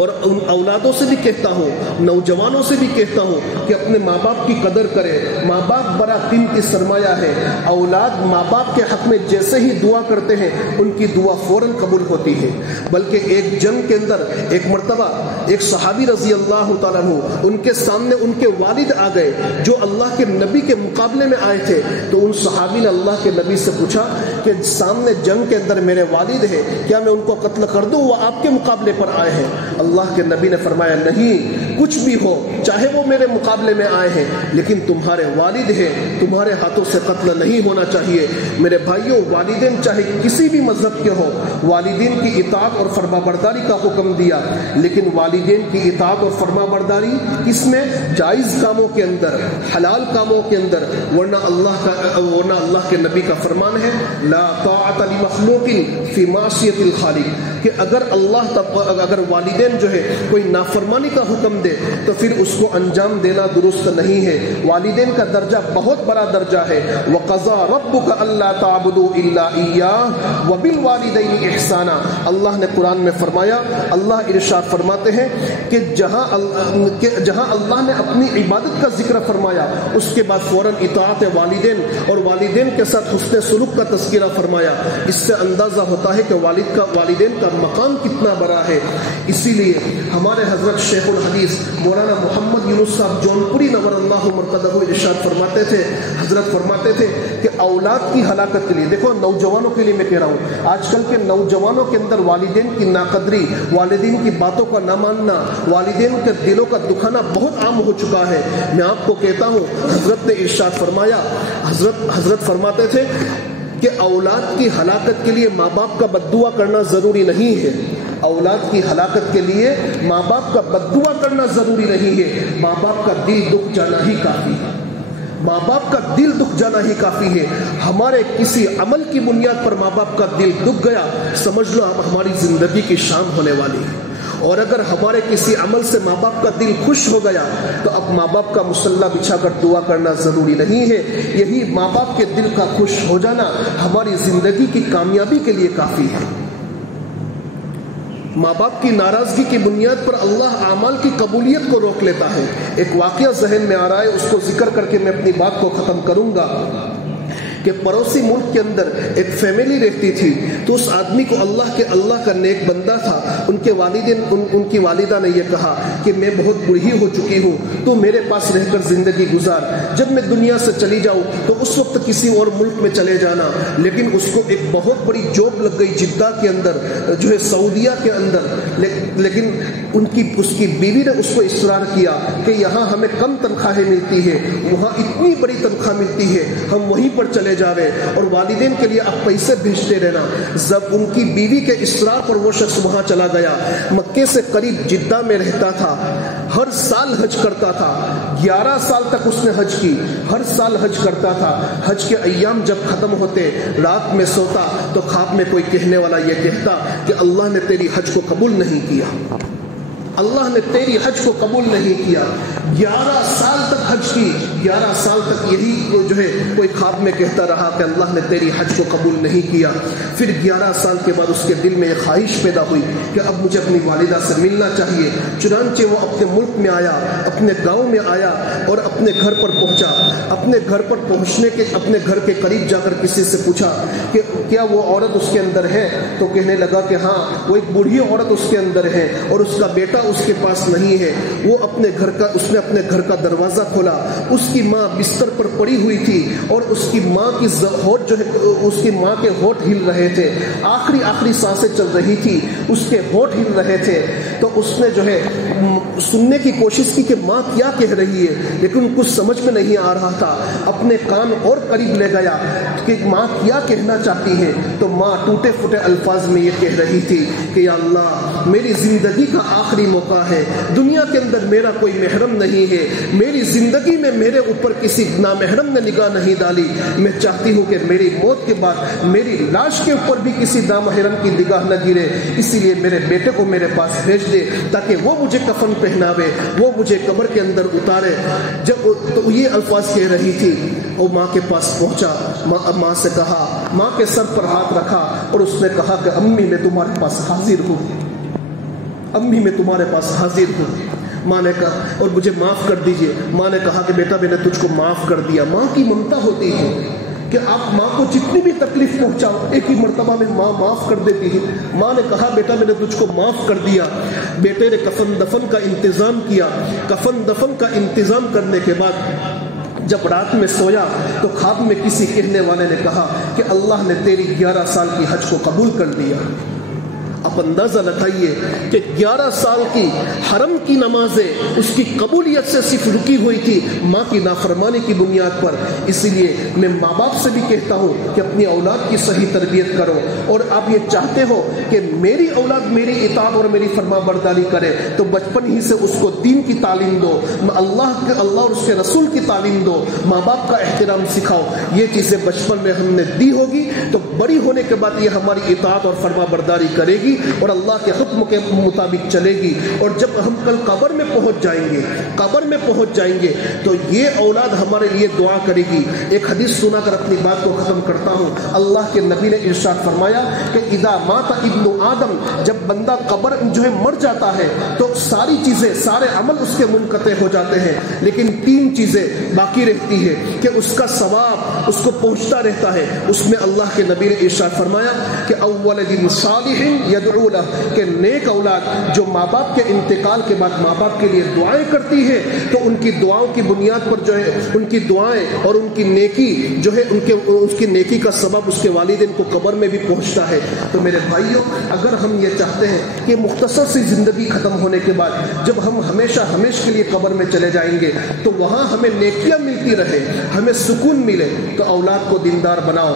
اور ان اولادوں سے بھی کہتا ہوں, نوجوانوں سے بھی کہتا ہوں کہ اپنے ماں باپ کی قدر کرے. ماں باپ بڑا قیمتی سرمایہ ہے. اولاد ماں باپ کے حق میں جیسے ہی دعا کرتے ہیں ان کی دعا فوراً قبول ہوتی ہے. بلکہ ایک جنگ کے اندر ایک مرتبہ ایک صحابی رضی اللہ تعالیٰ عنہ, ان کے سامنے ان کے والد آ گئے جو اللہ کے نبی کے مقابلے میں آئے تھے. تو ان صحابی نے اللہ کے نبی سے پوچھا کہ سامنے جنگ کے اندر میرے والد ہیں, کیا میں ان کو قتل کر دوں, وہ آپ کے مقابلے پر آئے ہیں؟ اللہ کے نبی نے فرمایا نہیں, کچھ بھی ہو, چاہے وہ میرے مقابلے میں آئے ہیں لیکن تمہارے والد ہیں, تمہارے ہاتھوں سے قتل نہیں ہونا چاہیے. میرے بھائیوں, والدین چاہے کسی بھی مذہب کے ہو, والدین کی اطاعت اور فرما برداری کا حکم دیا, لیکن والدین کی اطاعت اور فرما برداری کس میں؟ جائز کاموں کے اندر, حلال کاموں کے اندر. ورنہ اللہ کے نبی کا فرمان ہے لا طاعت لمخلوق فی معصیت الخالق, کہ اگر والدین جو ہے کوئی نافرمانی کا حکم دے تو پھر اس کو انجام دینا درست نہیں ہے. والدین کا درجہ بہت بڑا درجہ ہے. وَقَضَىٰ رَبُّكَ أَلَّا تَعْبُدُوا إِلَّا إِيَّاهُ وَبِالْوَالِدَيْنِ إِحْسَانًا. اللہ نے قرآن میں فرمایا, اللہ ارشاد فرماتے ہیں کہ جہاں اللہ نے اپنی عبادت کا ذکر فرمایا اس کے بعد فوراً اطاعت والدین اور والدین کے ساتھ حسن سلوک کا تذکرہ فرمایا. اس سے اندازہ ہوتا ہے کہ والدین کا مقام کتنا بڑا ہے. اسی لیے ہمارے حضرت شیخ الحدیث مولانا محمد یونس صاحب جونپوری نور اللہ مرقدہ ارشاد فرماتے تھے, حضرت فرماتے تھے کہ اولاد کی ہلاکت کے لیے, دیکھو نوجوانوں کے لیے میں کہہ رہا ہوں, آج کل کے نوجوانوں کے اندر والدین کی ناقدری, والدین کی باتوں کا نہ ماننا, والدین کے دلوں کا دکھانا بہت عام ہو چکا ہے. میں آپ کو کہتا ہوں, حضرت نے ارشاد فرمایا, حضرت فرماتے تھے کہ اولاد کی ہلاکت کے لیے ماں باپ کا بد دعا کرنا ضروری نہیں ہے. اولاد کی ہلاکت کے لیے ماں باپ کا بد دعا کرنا ضروری نہیں ہے. ماں باپ کا دل دکھ جانا ہی کافی ہے. ماں باپ کا دل دکھ جانا ہی کافی ہے. ہمارے کسی عمل کی بنیاد پر ماں باپ کا دل دکھ گیا, سمجھ لو اب ہماری زندگی کی شام ہونے والی ہے. اور اگر ہمارے کسی عمل سے ماں باپ کا دل خوش ہو گیا تو اب ماں باپ کا مصلی بچھا کر دعا کرنا ضروری نہیں ہے. یہی ماں باپ کے دل کا خوش ہو جانا ہماری زندگی کی کامیابی کے لیے کافی ہے. ماں باپ کی ناراضگی کی بنیاد پر اللہ اعمال کی قبولیت کو روک لیتا ہے. ایک واقعہ ذہن میں آ رہا ہے, اس کو ذکر کر کے میں اپنی بات کو ختم کروں گا کہ پڑوسی ملک کے اندر ایک فیملی رہتی تھی. تو اس آدمی کو اللہ کا نیک بندہ تھا. ان کے والدین ان کی والدہ نے یہ کہا کہ میں بہت بوڑھی ہو چکی ہوں, تو میرے پاس رہ کر زندگی گزار, جب میں دنیا سے چلی جاؤں تو اس وقت کسی اور ملک میں چلے جانا. لیکن اس کو ایک بہت بڑی جاب لگ گئی جدہ کے اندر, جو ہے سعودیہ کے اندر. لیکن اس کی بیوی نے اس کو اصرار کیا کہ یہاں ہمیں کم تنخواہیں ملتی ہے, وہاں اتنی بڑی تنخواہ ملتی ہے, ہم وہیں پر چلے جاوے اور والدین کے لیے آپ پیسے بھیجتے رہنا. جب ان کی بیوی کے اصرار پر وہ شخص وہاں چلا گیا, مکے سے قریب جدہ میں رہتا تھا, ہر سال حج کرتا تھا, 11 سال تک اس نے حج کی, ہر سال حج کرتا تھا. حج کے ایام جب ختم ہوتے, رات میں سوتا تو خواب میں کوئی کہنے والا یہ کہتا کہ اللہ نے تیری حج کو قبول نہیں کیا, اللہ نے تیری حج کو قبول نہیں کیا. 11 سال تک حج کی, 11 سال تک یہی جو ہے کوئی خواب میں کہتا رہا کہ اللہ نے تیری حج کو قبول نہیں کیا. پھر 11 سال کے بعد اس کے دل میں ایک خواہش پیدا ہوئی کہ اب مجھے اپنی والدہ سے ملنا چاہیے. چنانچہ وہ اپنے ملک میں آیا, اپنے گاؤں میں آیا اور اپنے گھر پر پہنچا. اپنے گھر پر پہنچنے کے اپنے گھر کے قریب جا کر کسی سے پوچھا کہ کیا وہ عورت اس کے اندر ہے, تو کہنے لگا کہ ہاں وہ ایک بوڑھی عورت اس کے اندر ہے اور اس کا بیٹا اس کے پاس نہیں ہے. وہ اس نے اپنے گھر کا دروازہ کھولا. اس کی ماں بستر پر پڑی ہوئی تھی اور اس کی ماں کی ہونٹ جو ہے, اس کی ماں کے ہونٹ ہل رہے تھے, آخری سانسیں چل رہی تھی, اس کے ہونٹ ہل رہے تھے. تو اس نے جو ہے سننے کی کوشش کی کہ ماں کیا کہہ رہی ہے, لیکن کچھ سمجھ میں نہیں آ رہا تھا. اپنے کان اور قریب لے گیا کہ ماں کیا کہنا چاہتی ہے. تو ماں ٹوٹے پھوٹے الفاظ میں یہ کہہ رہی تھی کہ یا اللہ, میری زندگی کا آخری موقع ہے, دنیا کے اندر میرا کوئی محرم نہیں ہے, میری زندگی میں میرے اوپر کسی نامحرم نے نگاہ نہیں ڈالی. میں چاہتی ہوں کہ میری موت کے بعد میری لاش کے اوپر بھی کسی نامحرم کی نگاہ نہ گرے. اسی لیے میرے بیٹے کو میرے پاس بھیج دے تاکہ وہ مجھے کفن پہناوے, وہ مجھے قبر کے اندر اتارے. جب تو یہ الفاظ کہہ رہی تھی, وہ ماں کے پاس پہنچا, ماں سے کہا, ماں کے سر پر ہاتھ رکھا اور اس نے کہا کہ امی میں تمہارے پاس حاضر ہوں. امی میں تمہارے پاس حاضر ہوں۔ ماں نے کہا اور مجھے معاف کر دیجئے۔ ماں نے کہا کہ بیٹا میں نے تجھ کو معاف کر دیا۔ ماں کی ممتا ہوتی ہے کہ آپ ماں کو جتنی بھی تکلیف پہنچاؤ ایک ہی مرتبہ میں ماں معاف کر دیتی ہے۔ ماں نے کہا بیٹا میں نے تجھ کو معاف کر دیا۔ بیٹے نے کفن دفن کا انتظام کیا۔ کفن دفن کا انتظام کرنے کے بعد جب رات میں سویا تو خواب میں کسی کہنے والے نے کہا کہ اللہ نے تیری 11 سال کی حج کو قبول کر لیا۔ اب اندازہ لگائیے کہ 11 سال کی حرم کی نمازیں اس کی قبولیت سے صرف رکی ہوئی تھی ماں کی نافرمانی کی بنیاد پر۔ اسی لیے میں ماں باپ سے بھی کہتا ہوں کہ اپنی اولاد کی صحیح تربیت کرو، اور آپ یہ چاہتے ہو کہ میری اولاد میری اطاعت اور میری فرما برداری کرے تو بچپن ہی سے اس کو دین کی تعلیم دو، اللہ اور اس کے رسول کی تعلیم دو، ماں باپ کا احترام سکھاؤ۔ یہ چیزیں بچپن میں ہم نے دی ہوگی تو بڑی ہونے کے بعد یہ ہماری اطاعت اور فرما برداری کرے گی اور اللہ کے حکم کے مطابق چلے گی۔ اور جب ہم کل قبر میں پہنچ جائیں گے تو یہ اولاد ہمارے لیے دعا کرے گی۔ ایک حدیث سنا کر اپنی بات کو ختم کرتا ہوں۔ اللہ کے نبی نے ارشاد فرمایا کہ اذا مات ابن آدم، جب بندہ قبر مر جاتا ہے تو ساری چیزیں، سارے عمل اس کے منقطع ہو جاتے ہیں، لیکن 3 چیزیں باقی رہتی ہے کہ اس کا ثواب اس کو پہنچتا رہتا ہے۔ اس میں اللہ کے نبی نے ارشاد فرمایا کہ اولد صالح یدعو لہ، کہ نیک اولاد جو ماں باپ کے انتقال کے بعد ماں باپ کے لیے دعائیں کرتی ہے تو ان کی دعاؤں کی بنیاد پر ان کی دعائیں اور ان کی نیکی اس کی نیکی کا سبب اس کے والدین کو قبر میں بھی پہنچتا ہے۔ تو میرے بھائیوں، اگر ہم یہ چاہتے ہیں کہ مختصر سی زندگی ختم ہونے کے بعد جب ہم ہمیشہ کے لیے قبر میں چلے جائیں گے تو وہاں ہمیں نیکیاں ملتی رہے، ہمیں سکون ملے، تو اولاد کو دیندار بناؤ۔